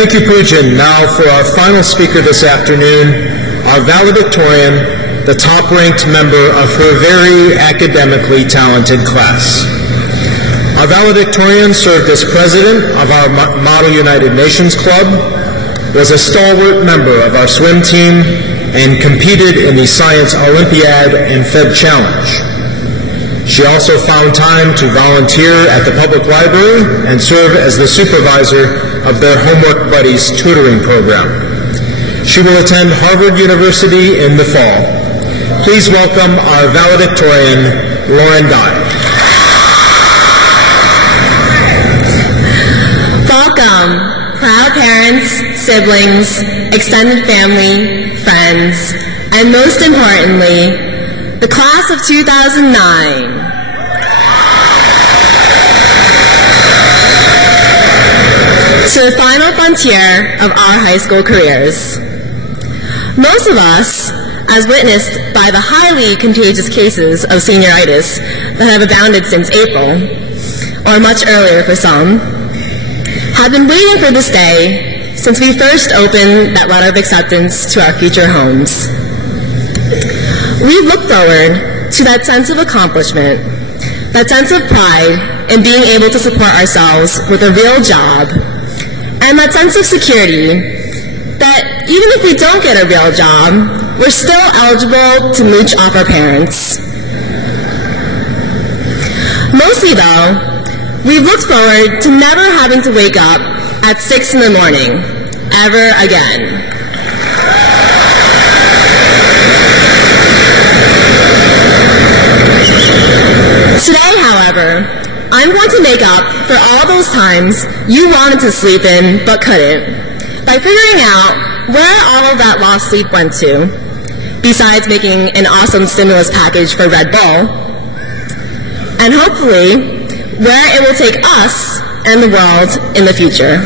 Thank you, Poojan. Now for our final speaker this afternoon, our valedictorian, the top-ranked member of her very academically talented class. Our valedictorian served as president of our Model United Nations Club, was a stalwart member of our swim team, and competed in the Science Olympiad and Fed Challenge. She also found time to volunteer at the public library and serve as the supervisor of their Homework Buddies tutoring program. She will attend Harvard University in the fall. Please welcome our valedictorian, Lauren Dai. Welcome, proud parents, siblings, extended family, friends, and most importantly, the class of 2009. To the final frontier of our high school careers. Most of us, as witnessed by the highly contagious cases of senioritis that have abounded since April, or much earlier for some, have been waiting for this day since we first opened that letter of acceptance to our future homes. We look forward to that sense of accomplishment, that sense of pride in being able to support ourselves with a real job, and that sense of security that even if we don't get a real job, we're still eligible to mooch off our parents. Mostly though, we've looked forward to never having to wake up at 6 in the morning, ever again. Today, however, I'm going to make up for all those times you wanted to sleep in but couldn't by figuring out where all of that lost sleep went to, besides making an awesome stimulus package for Red Bull, and hopefully where it will take us and the world in the future.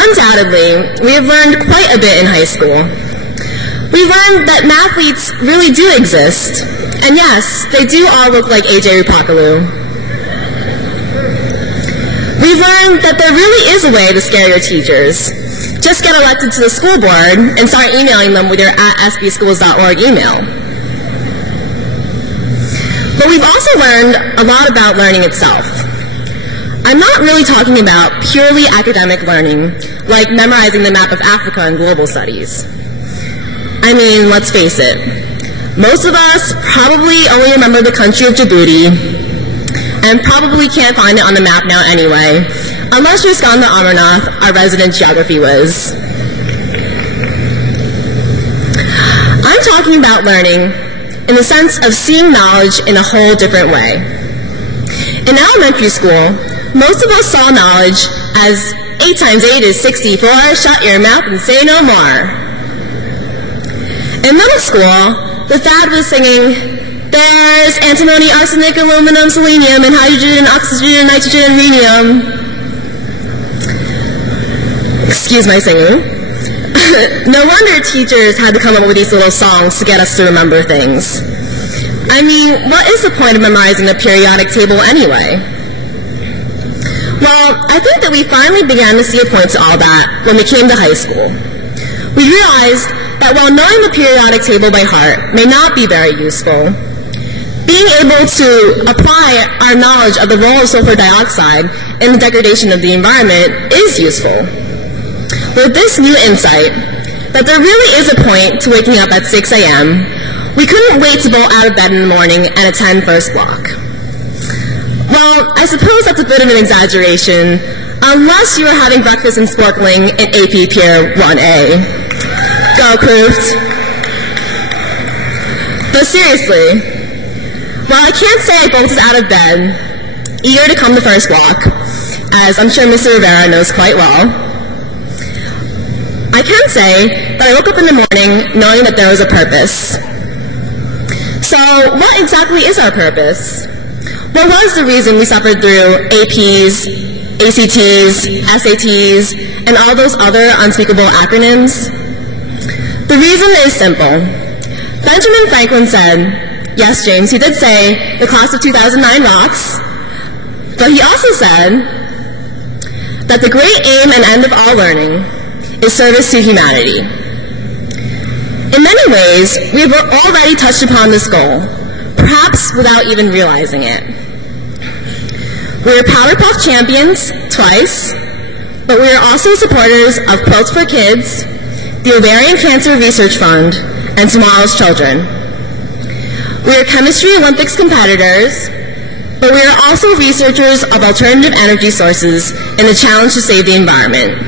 Undoubtedly, we have learned quite a bit in high school. We learned that mathletes really do exist, and yes, they do all look like A.J. Rupakaloo. We've learned that there really is a way to scare your teachers. Just get elected to the school board and start emailing them with your @sbschools.org email. But we've also learned a lot about learning itself. I'm not really talking about purely academic learning, like memorizing the map of Africa in global studies. I mean, let's face it, most of us probably only remember the country of Djibouti, and probably can't find it on the map now anyway, unless you're Skanda Amarnath, our resident geography whiz. I'm talking about learning in the sense of seeing knowledge in a whole different way. In elementary school, most of us saw knowledge as 8 times 8 is 64, shut your mouth and say no more. In middle school, the fad was singing, there's antimony, arsenic, aluminum, selenium, and hydrogen, oxygen, nitrogen, and rhenium. Excuse my singing. No wonder teachers had to come up with these little songs to get us to remember things. I mean, what is the point of memorizing the periodic table anyway? Well, I think that we finally began to see a point to all that when we came to high school. We realized that while knowing the periodic table by heart may not be very useful, being able to apply our knowledge of the role of sulfur dioxide in the degradation of the environment is useful. With this new insight, that there really is a point to waking up at 6 a.m., we couldn't wait to bolt out of bed in the morning and attend first block. Well, I suppose that's a bit of an exaggeration, unless you were having breakfast and sparkling in AP Pier 1A. Go, Kroot. But seriously, while I can't say I bolted out of bed, eager to come to first block, as I'm sure Mr. Rivera knows quite well, I can say that I woke up in the morning knowing that there was a purpose. So, what exactly is our purpose? What was the reason we suffered through APs, ACTs, SATs, and all those other unspeakable acronyms? The reason is simple. Benjamin Franklin said, yes, James, he did say the class of 2009 rocks, but he also said, that the great aim and end of all learning is service to humanity. In many ways, we have already touched upon this goal, perhaps without even realizing it. We are Powder Puff champions twice, but we are also supporters of Quilts for Kids, the Ovarian Cancer Research Fund, and Tomorrow's Children. We are Chemistry Olympics competitors, but we are also researchers of alternative energy sources in the challenge to save the environment.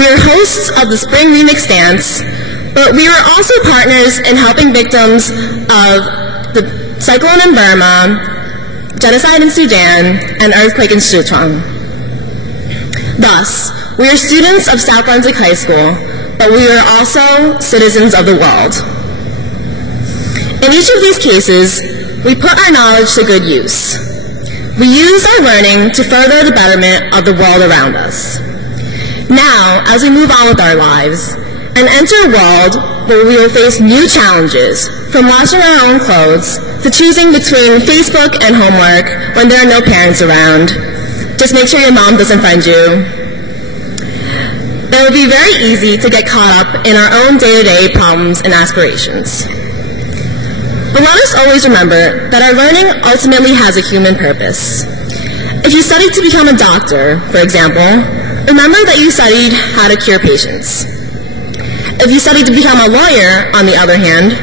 We are hosts of the Spring Remix Dance, but we are also partners in helping victims of the cyclone in Burma, genocide in Sudan, and earthquake in Sichuan. Thus, we are students of South Brunswick High School, but we are also citizens of the world. In each of these cases, we put our knowledge to good use. We use our learning to further the betterment of the world around us. Now, as we move on with our lives, and enter a world where we will face new challenges, from washing our own clothes, to choosing between Facebook and homework when there are no parents around. Just make sure your mom doesn't friend you. It would be very easy to get caught up in our own day-to-day problems and aspirations. But let us always remember that our learning ultimately has a human purpose. If you studied to become a doctor, for example, remember that you studied how to cure patients. If you studied to become a lawyer, on the other hand,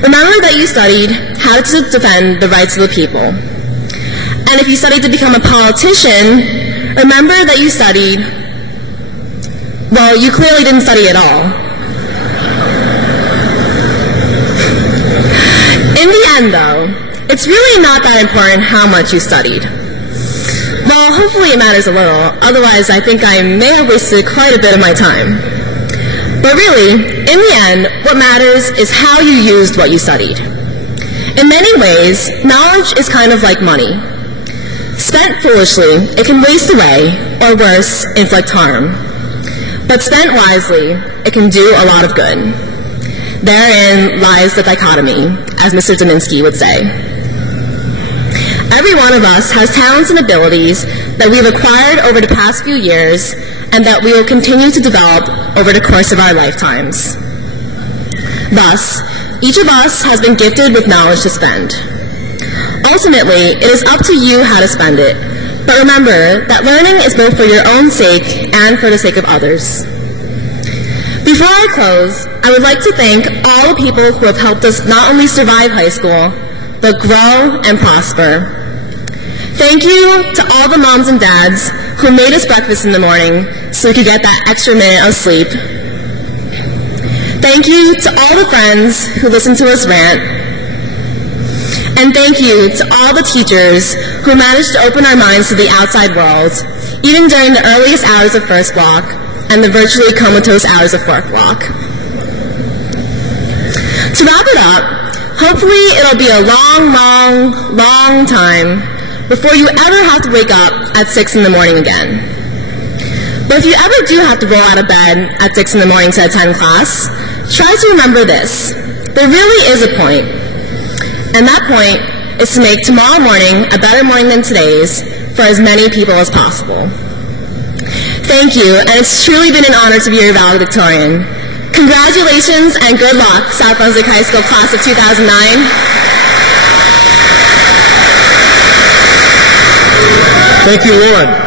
remember that you studied how to defend the rights of the people. And if you studied to become a politician, remember that you studied, well, you clearly didn't study at all. In the end, though, it's really not that important how much you studied. Well, hopefully it matters a little, otherwise I think I may have wasted quite a bit of my time. But really, in the end, what matters is how you used what you studied. In many ways, knowledge is kind of like money. Spent foolishly, it can waste away, or worse, inflict harm. But spent wisely, it can do a lot of good. Therein lies the dichotomy, as Mr. Dominski would say. Every one of us has talents and abilities that we've acquired over the past few years and that we will continue to develop over the course of our lifetimes. Thus, each of us has been gifted with knowledge to spend. Ultimately, it is up to you how to spend it, but remember that learning is both for your own sake and for the sake of others. Before I close, I would like to thank all the people who have helped us not only survive high school, but grow and prosper. Thank you to all the moms and dads who made us breakfast in the morning so we could get that extra minute of sleep. Thank you to all the friends who listened to us rant. And thank you to all the teachers who managed to open our minds to the outside world, even during the earliest hours of first block and the virtually comatose hours of fourth block. To wrap it up, hopefully it'll be a long time before you ever have to wake up at 6 in the morning again. But if you ever do have to roll out of bed at 6 in the morning to attend class, try to remember this. There really is a point. And that point is to make tomorrow morning a better morning than today's for as many people as possible. Thank you, and it's truly been an honor to be your valedictorian. Congratulations and good luck, South Brunswick High School class of 2009. Thank you, Lauren.